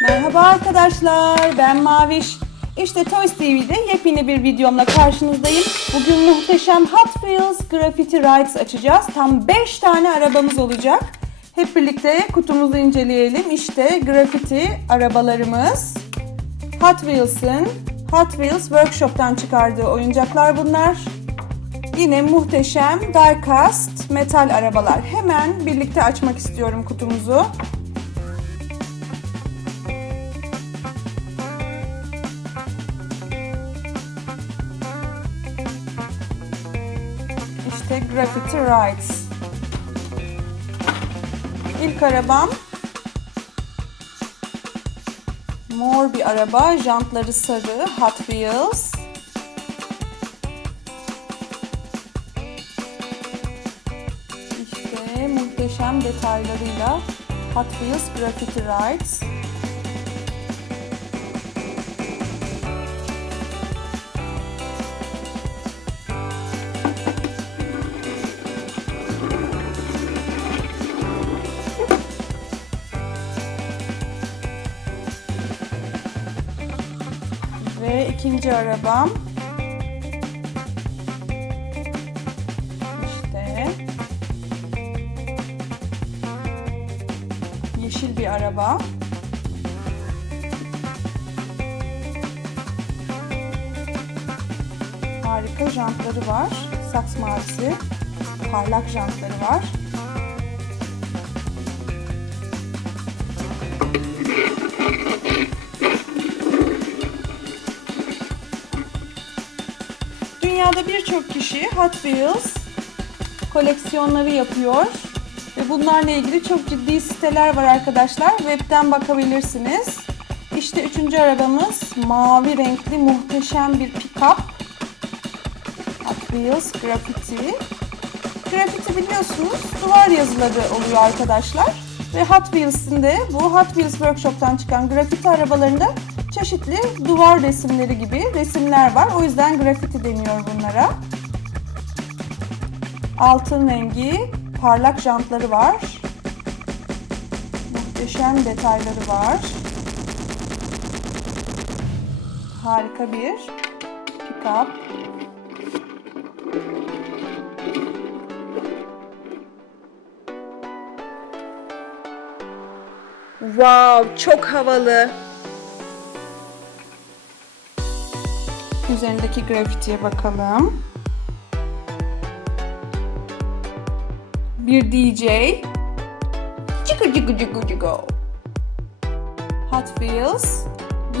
Merhaba arkadaşlar, ben Maviş. İşte Toys TV'de yepyeni bir videomla karşınızdayım. Bugün muhteşem Hot Wheels Graffiti Rides açacağız. Tam 5 tane arabamız olacak. Hep birlikte kutumuzu inceleyelim. İşte graffiti arabalarımız. Hot Wheels'ın Hot Wheels Workshop'tan çıkardığı oyuncaklar bunlar. Yine muhteşem diecast metal arabalar. Hemen birlikte açmak istiyorum kutumuzu. Graffiti Rides. İlk arabam mor bir araba, jantları sarı, Hot Wheels. İşte muhteşem detaylarıyla Hot Wheels Graffiti Rides. Ve ikinci arabam. İşte. Yeşil bir araba. Harika jantları var. Saks mavisi. Parlak jantları var. Dünyada birçok kişi Hot Wheels koleksiyonları yapıyor. Ve bunlarla ilgili çok ciddi siteler var arkadaşlar. Web'den bakabilirsiniz. İşte üçüncü arabamız mavi renkli muhteşem bir pick-up. Hot Wheels Graffiti. Graffiti biliyorsunuz duvar yazıları oluyor arkadaşlar. Ve Hot Wheels'in de bu Hot Wheels Workshop'tan çıkan grafiti arabalarında çeşitli duvar resimleri gibi resimler var. O yüzden grafiti deniyor bunlara. Altın rengi parlak jantları var. Muhteşem detayları var. Harika bir pick-up. Wow, çok havalı. Üzerindeki grafitiye bakalım. Bir DJ. Cıgı cıgı cıgı cıgı. Hot Wheels.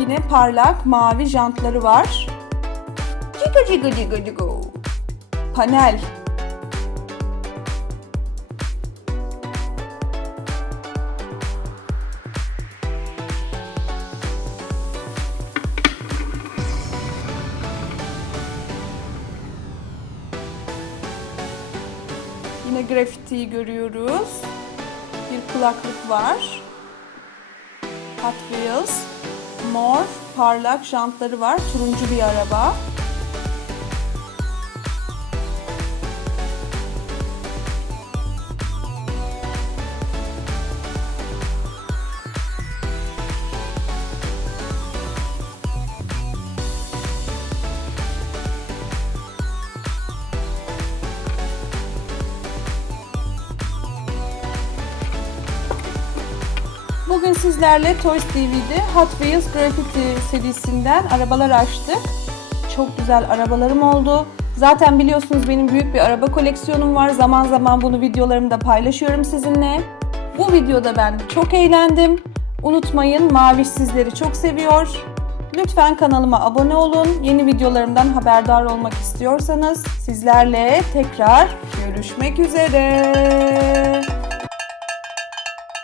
Yine parlak mavi jantları var. Cıgı cıgı cıgı cıgı. Panel. Yine grafitiyi görüyoruz. Bir kulaklık var. Hot Wheels. Mor, parlak jantları var. Turuncu bir araba. Bugün sizlerle Toys TV'de Hot Wheels Graffiti serisinden arabalar açtık. Çok güzel arabalarım oldu. Zaten biliyorsunuz benim büyük bir araba koleksiyonum var. Zaman zaman bunu videolarımda paylaşıyorum sizinle. Bu videoda ben çok eğlendim. Unutmayın Maviş sizleri çok seviyor. Lütfen kanalıma abone olun. Yeni videolarımdan haberdar olmak istiyorsanız sizlerle tekrar görüşmek üzere.